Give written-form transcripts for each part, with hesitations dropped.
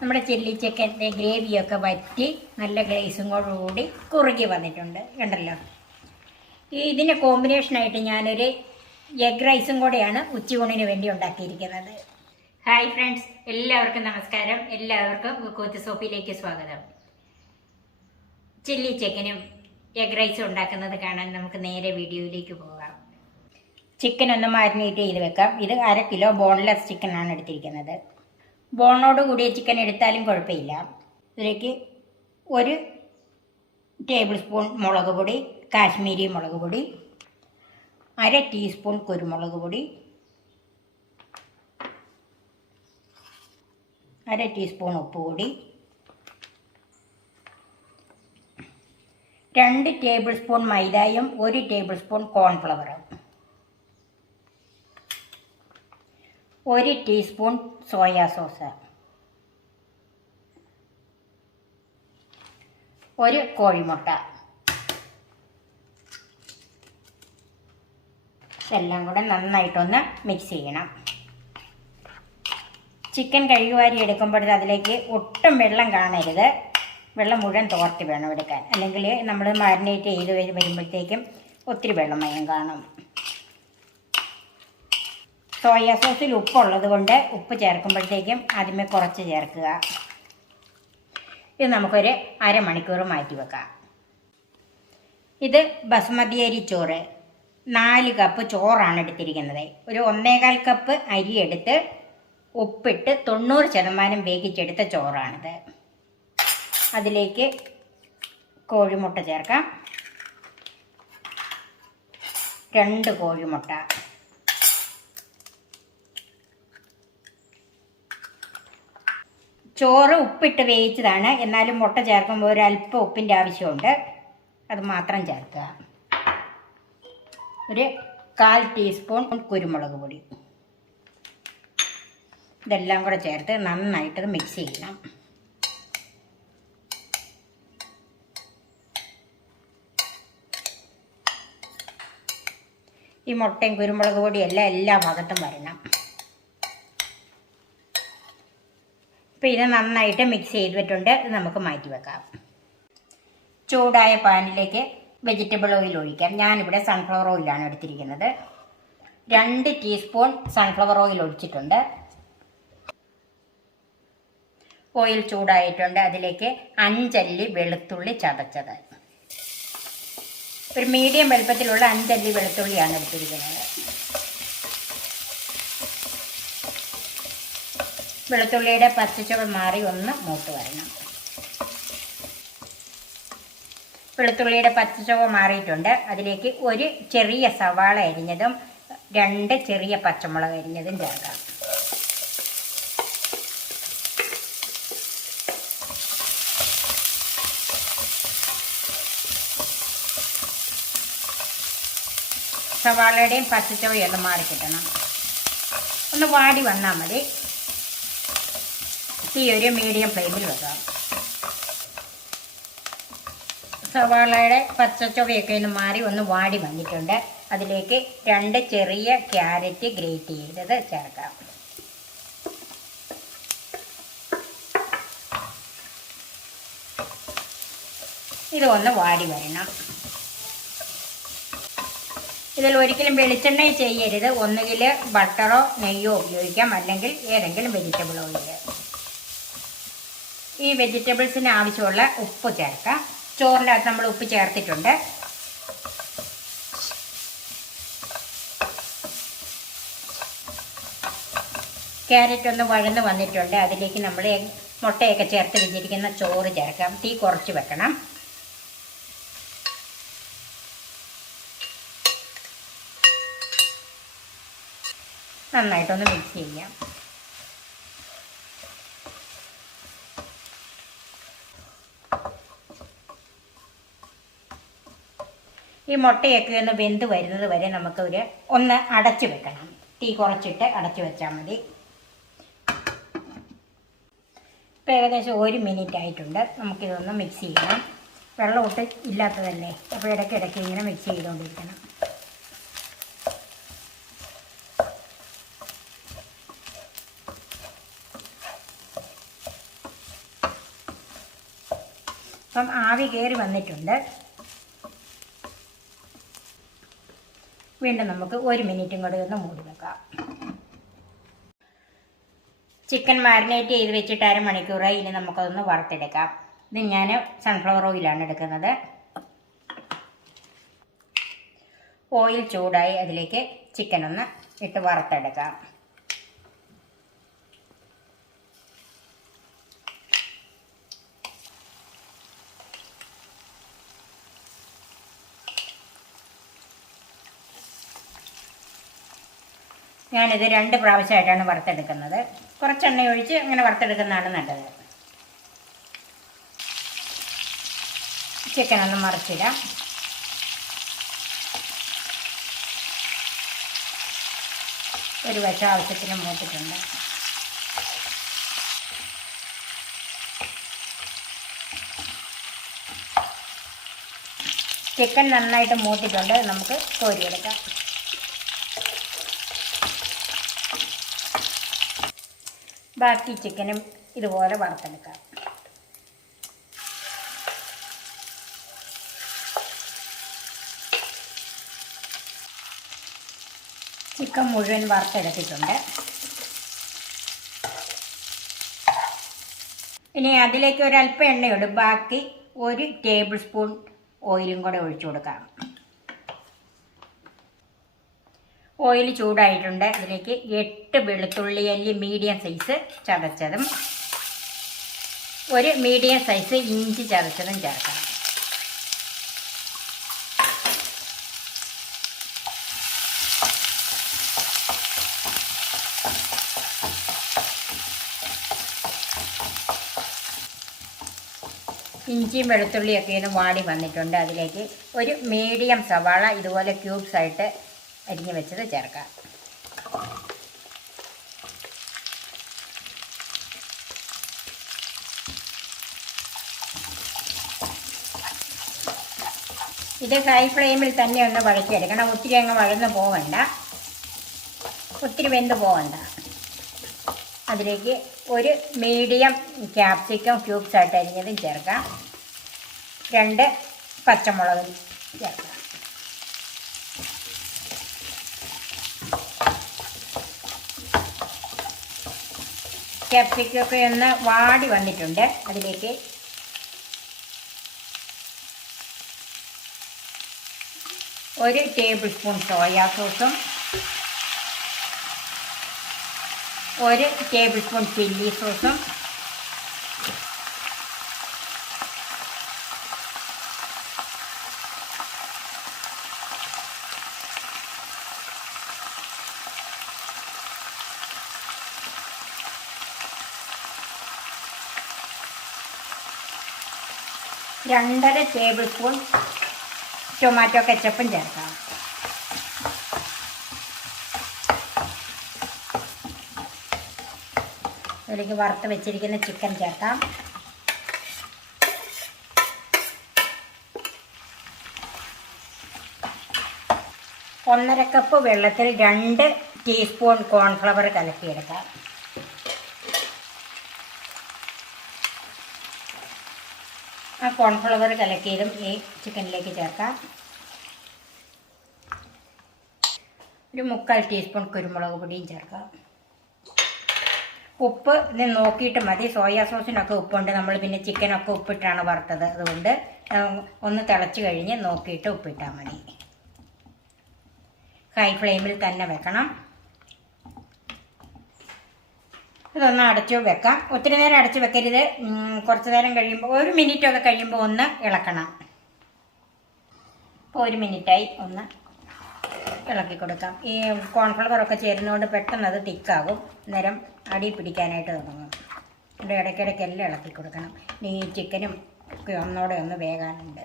നമ്മുടെ ചില്ലി ചിക്കൻ്റെ ഗ്രേവിയൊക്കെ വറ്റി നല്ല ഗ്ലേസും കൂടി കുറുകി വന്നിട്ടുണ്ട്. കണ്ടല്ലോ. ഇതിന് കോമ്പിനേഷനായിട്ട് ഞാനൊരു എഗ് റൈസും കൂടെയാണ് ഉച്ചയൂണിന് വേണ്ടി ഉണ്ടാക്കിയിരിക്കുന്നത്. ഹായ് ഫ്രണ്ട്സ്, എല്ലാവർക്കും നമസ്കാരം. എല്ലാവർക്കും കൂത്ത് സോപ്പിലേക്ക് സ്വാഗതം. ചില്ലി ചിക്കനും എഗ് റൈസും ഉണ്ടാക്കുന്നത് കാണാൻ നമുക്ക് നേരെ വീഡിയോയിലേക്ക് പോകാം. ചിക്കൻ ഒന്ന് മാരിനേറ്റ് ചെയ്ത് വെക്കാം. ഇത് 1/2 കിലോ ബോൺലെസ് ചിക്കനാണ് എടുത്തിരിക്കുന്നത്. ബോണോട് കൂടിയ ചിക്കൻ എടുത്താലും കുഴപ്പമില്ല. ഇതിലേക്ക് 1 ടേബിൾ സ്പൂൺ മുളക് പൊടി, കാശ്മീരി മുളക് പൊടി, 1/2 ടീസ്പൂൺ കുരുമുളക് പൊടി, 1/2 ടീസ്പൂൺ ഉപ്പുപൊടി, 2 ടേബിൾ സ്പൂൺ മൈദയും 1 ടേബിൾ സ്പൂൺ കോൺഫ്ലവറും, 1 ടീസ്പൂൺ സോയാ സോസ്, 1 കോഴിമുട്ട. ഇതെല്ലാം കൂടെ നന്നായിട്ടൊന്ന് മിക്സ് ചെയ്യണം. ചിക്കൻ കഴുകുവാരി എടുക്കുമ്പോഴത്തെ അതിലേക്ക് ഒട്ടും വെള്ളം കാണരുത്. വെള്ളം മുഴുവൻ തോർത്തി വേണം എടുക്കാൻ, അല്ലെങ്കിൽ നമ്മൾ മാരിനേറ്റ് ചെയ്ത് വരുമ്പോഴത്തേക്കും ഒത്തിരി വെള്ളമയം കാണും. സോയാ സോസിൽ ഉപ്പുള്ളത് കൊണ്ട് ഉപ്പ് ചേർക്കുമ്പോഴത്തേക്കും ആദ്യമേ കുറച്ച് ചേർക്കുക. ഇത് നമുക്കൊരു അരമണിക്കൂർ മാറ്റി വെക്കാം. ഇത് ബസുമതി അരി ചോറ്, 4 കപ്പ് ചോറാണ് എടുത്തിരിക്കുന്നത്. ഒരു 1.25 കപ്പ് അരി എടുത്ത് ഉപ്പിട്ട് 90% വേവിച്ചെടുത്ത ചോറാണിത്. അതിലേക്ക് കോഴിമുട്ട ചേർക്കാം. 2 കോഴിമുട്ട, ചോറ് ഉപ്പിട്ട് വേവിച്ചതാണ്, എന്നാലും മുട്ട ചേർക്കുമ്പോൾ ഒരല്പം ഉപ്പിൻ്റെ ആവശ്യമുണ്ട്. അത് മാത്രം ചേർക്കുക. ഒരു 1/4 ടീസ്പൂൺ കുരുമുളക് പൊടി. ഇതെല്ലാം കൂടെ ചേർത്ത് നന്നായിട്ടത് മിക്സ് ചെയ്യണം. ഈ മുട്ടയും കുരുമുളക് പൊടിയും എല്ലാ ഭാഗത്തും വരണം. ഇപ്പോൾ ഇത് നന്നായിട്ട് മിക്സ് ചെയ്തിട്ടുണ്ട്. ഇത് നമുക്ക് മാറ്റി വെക്കാം. ചൂടായ പാനിലേക്ക് വെജിറ്റബിൾ ഓയിൽ ഒഴിക്കാം. ഞാനിവിടെ സൺഫ്ലവർ ഓയിലാണ് എടുത്തിരിക്കുന്നത്. 2 ടീസ്പൂൺ സൺഫ്ലവർ ഓയിൽ ഒഴിച്ചിട്ടുണ്ട്. ഓയിൽ ചൂടായിട്ടുണ്ട്. അതിലേക്ക് 5 അല്ലി വെളുത്തുള്ളി ചതച്ചത്, ഒരു മീഡിയം വലുപ്പത്തിലുള്ള 5 അല്ലി വെളുത്തുള്ളിയാണ് എടുത്തിരിക്കുന്നത്. വെളുത്തുള്ളിയുടെ പച്ചച്ചുവ മാറി ഒന്ന് മൂത്ത് വരണം. വെളുത്തുള്ളിയുടെ പച്ചച്ചുവ മാറിയിട്ടുണ്ട്. അതിലേക്ക് 1 ചെറിയ സവാള അരിഞ്ഞതും 2 ചെറിയ പച്ചമുളക് അരിഞ്ഞതും ചേർക്കാം. സവാളയുടെയും പച്ചച്ചുവയൊന്ന് മാറിക്കിട്ടണം. ഒന്ന് വാടി വന്നാൽ മതി. തീ ഒരു മീഡിയം ഫ്ലെയിമിൽ വെക്കാം. സവാളയുടെ പച്ചച്ചുവയൊക്കെ ഒന്ന് മാറി ഒന്ന് വാടി വന്നിട്ടുണ്ട്. അതിലേക്ക് 2 ചെറിയ ക്യാരറ്റ് ഗ്രേറ്റ് ചെയ്തത് ചേർക്കാം. ഇതൊന്ന് വാടി വരണം. ഇതിൽ ഒരിക്കലും വെളിച്ചെണ്ണ ചെയ്യരുത്. ഒന്നുകിൽ ബട്ടറോ നെയ്യോ ഉപയോഗിക്കാം, അല്ലെങ്കിൽ ഏതെങ്കിലും വെജിറ്റബിൾ ഓയിൽ. ഈ വെജിറ്റബിൾസിന് ആവശ്യമുള്ള ഉപ്പ് ചേർക്കാം. ചോറിൻ്റെ അകത്ത് നമ്മൾ ഉപ്പ് ചേർത്തിട്ടുണ്ട്. ക്യാരറ്റ് ഒന്ന് വഴന്ന് വന്നിട്ടുണ്ട്. അതിലേക്ക് നമ്മൾ മുട്ടയൊക്കെ ചേർത്ത് വെച്ചിരിക്കുന്ന ചോറ് ചേർക്കാം. തീ കുറച്ച് വെക്കണം. നന്നായിട്ടൊന്ന് മിക്സ് ചെയ്യാം. ഈ മുട്ടയൊക്കെ ഒന്ന് വെന്ത് വരുന്നത് വരെ നമുക്ക് ഒന്ന് അടച്ചു വെക്കണം. തീ കുറച്ചിട്ട് അടച്ചു വെച്ചാൽ മതി. ഇപ്പോൾ ഏകദേശം 1 മിനിറ്റ് ആയിട്ടുണ്ട്. നമുക്കിതൊന്ന് മിക്സ് ചെയ്യണം. വെള്ളം ഒട്ട് ഇല്ലാത്തതല്ലേ, അപ്പോൾ ഇടയ്ക്കിടയ്ക്ക് ഇങ്ങനെ മിക്സ് ചെയ്തുകൊണ്ടിരിക്കണം. അപ്പം ആവി കയറി വന്നിട്ടുണ്ട്. വീണ്ടും നമുക്ക് 1 മിനിറ്റും കൂടി ഒന്ന് മൂടി വെക്കാം. ചിക്കൻ മാരിനേറ്റ് ചെയ്ത് വെച്ചിട്ട് അരമണിക്കൂറായി. ഇനി നമുക്കതൊന്ന് വറുത്തെടുക്കാം. ഇത് ഞാൻ സൺഫ്ലവർ ഓയിലാണ് എടുക്കുന്നത്. ഓയിൽ ചൂടായി അതിലേക്ക് ചിക്കൻ ഒന്ന് ഇട്ട് വറുത്തെടുക്കാം. ഞാനിത് 2 പ്രാവശ്യമായിട്ടാണ് വറുത്തെടുക്കുന്നത്. കുറച്ച് എണ്ണ ഒഴിച്ച് അങ്ങനെ വറുത്തെടുക്കുന്നതാണ് നല്ലത്. ചിക്കൻ ഒന്ന് മറിച്ചിടാം. ഒരു വശം ആവശ്യത്തിന് മൂത്തിട്ടുണ്ട്. ചിക്കൻ നന്നായിട്ട് മൂത്തിട്ടുണ്ട്. നമുക്ക് കോരിയെടുക്കാം. ബാക്കി ചിക്കനും ഇതുപോലെ വറുത്തെടുക്കാം. ചിക്കൻ മുഴുവൻ വറുത്തെടുത്തിട്ടുണ്ട്. ഇനി അതിലേക്ക് ഒരല്പം എണ്ണയിടും. ബാക്കി 1 ടേബിൾ സ്പൂൺ ഓയിലും കൂടെ ഒഴിച്ചു കൊടുക്കാം. ഓയിൽ ചൂടായിട്ടുണ്ട്. അതിലേക്ക് 8 വെളുത്തുള്ളി അല്ലി മീഡിയം സൈസ് ചതച്ചതും 1 മീഡിയം സൈസ് ഇഞ്ചി ചതച്ചതും ചേർക്കാം. ഇഞ്ചിയും വെളുത്തുള്ളിയൊക്കെ ഒന്ന് വാടി വന്നിട്ടുണ്ട്. അതിലേക്ക് 1 മീഡിയം സവാള ഇതുപോലെ ക്യൂബ്സ് ആയിട്ട് അരിഞ്ഞ് വെച്ചത് ചേർക്കാം. ഇത് ഹൈ ഫ്ലെയിമിൽ തന്നെ ഒന്ന് വഴറ്റിയെടുക്കണം. ഒത്തിരി അങ്ങ് വഴന്ന് പോകണ്ട, ഒത്തിരി വെന്ത് പോകണ്ട. അതിലേക്ക് 1 മീഡിയം ക്യാപ്സിക്കം ക്യൂബ്സ് ആയിട്ട് അരിഞ്ഞതും ചേർക്കാം. 2 പച്ചമുളകും ചേർക്കാം. ക്യാപ്സിക്കൊക്കെ ഒന്ന് വാടി വന്നിട്ടുണ്ട്. അതിലേക്ക് 1 ടേബിൾ സ്പൂൺ സോയാ സോസും 1 ടേബിൾ സ്പൂൺ ചില്ലി സോസും 2.5 ടേബിൾ സ്പൂൺ ടൊമാറ്റോ കെച്ചപ്പും ചേർക്കാം. അതിലേക്ക് വറുത്ത് വെച്ചിരിക്കുന്ന ചിക്കൻ ചേർക്കാം. ഒന്നര കപ്പ് വെള്ളത്തിൽ 2 ടീസ്പൂൺ കോൺഫ്ലവർ കലക്കിയെടുക്കാം. ആ കോൺഫ്ലവർ കലക്കിയതും ഈ ചിക്കനിലേക്ക് ചേർക്കാം. 1/4 ടീസ്പൂൺ കുരുമുളക് പൊടിയും ചേർക്കാം. ഉപ്പ് ഇത് നോക്കിയിട്ട് മതി. സോയാ സോസിനൊക്കെ ഉപ്പുണ്ട്. നമ്മൾ പിന്നെ ചിക്കനൊക്കെ ഉപ്പിട്ടാണ് വറുത്തത്. അതുകൊണ്ട് ഒന്ന് തിളച്ച് കഴിഞ്ഞ് നോക്കിയിട്ട് ഉപ്പിട്ടാൽ മതി. ഹൈ ഫ്ലെയിമിൽ തന്നെ വെക്കണം. ഇതൊന്ന് അടച്ചു വെക്കാം. ഒത്തിരി നേരം അടച്ചു വെക്കരുത്. കുറച്ച് നേരം കഴിയുമ്പോൾ 1 മിനിറ്റൊക്കെ കഴിയുമ്പോൾ ഒന്ന് ഇളക്കണം. ഇപ്പോൾ 1 മിനിറ്റായി. ഒന്ന് ഇളക്കി കൊടുക്കാം. ഈ കോൺഫ്ലവറൊക്കെ ചേരുന്നതുകൊണ്ട് പെട്ടെന്ന് അത് തിക്കാകും. അന്നേരം അടി പിടിക്കാനായിട്ട് തുടങ്ങും. ഇവിടെ ഇടയ്ക്കിടയ്ക്കെല്ലാം ഇളക്കി കൊടുക്കണം. ഈ ചിക്കനും ഒക്കെ ഒന്നോടെ ഒന്ന് വേകാനുണ്ട്.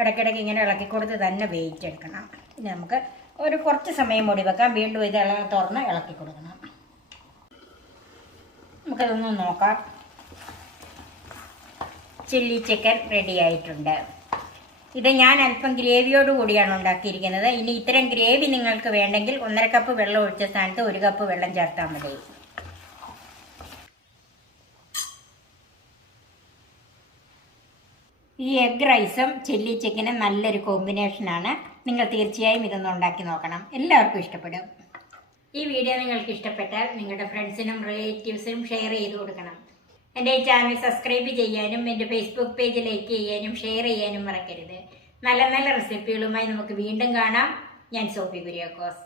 ഇടയ്ക്കിടയ്ക്ക് ഇങ്ങനെ ഇളക്കി കൊടുത്ത് തന്നെ വേവിച്ചെടുക്കണം. ഇനി നമുക്ക് കുറച്ച് സമയം മൂടി വെക്കാം. വീണ്ടും ഇത് തുറന്ന് ഇളക്കി കൊടുക്കണം. നമുക്കതൊന്ന് നോക്കാം. ചില്ലി ചിക്കൻ റെഡി ആയിട്ടുണ്ട്. ഇത് ഞാൻ അല്പം ഗ്രേവിയോട് കൂടിയാണ് ഉണ്ടാക്കിയിരിക്കുന്നത്. ഇനി ഇത്തരം ഗ്രേവി നിങ്ങൾക്ക് വേണ്ടെങ്കിൽ 1.5 കപ്പ് വെള്ളം ഒഴിച്ച സ്ഥാനത്ത് 1 കപ്പ് വെള്ളം ചേർത്താൽ മതി. ഈ എഗ് റൈസും ചില്ലി ചിക്കനും നല്ലൊരു കോമ്പിനേഷനാണ്. നിങ്ങൾ തീർച്ചയായും ഇതൊന്ന് ഉണ്ടാക്കി നോക്കണം. എല്ലാവർക്കും ഇഷ്ടപ്പെടും. ഈ വീഡിയോ നിങ്ങൾക്ക് ഇഷ്ടപ്പെട്ടാൽ നിങ്ങളുടെ ഫ്രണ്ട്സിനും റിലേറ്റീവ്സിനും ഷെയർ ചെയ്ത് കൊടുക്കണം. എൻ്റെ ഈ ചാനൽ സബ്സ്ക്രൈബ് ചെയ്യാനും എൻ്റെ ഫേസ്ബുക്ക് പേജ് ലൈക്ക് ചെയ്യാനും ഷെയർ ചെയ്യാനും മറക്കരുത്. നല്ല നല്ല റെസിപ്പികളുമായി നമുക്ക് വീണ്ടും കാണാം. ഞാൻ സോഫി കുര്യാക്കോസ്.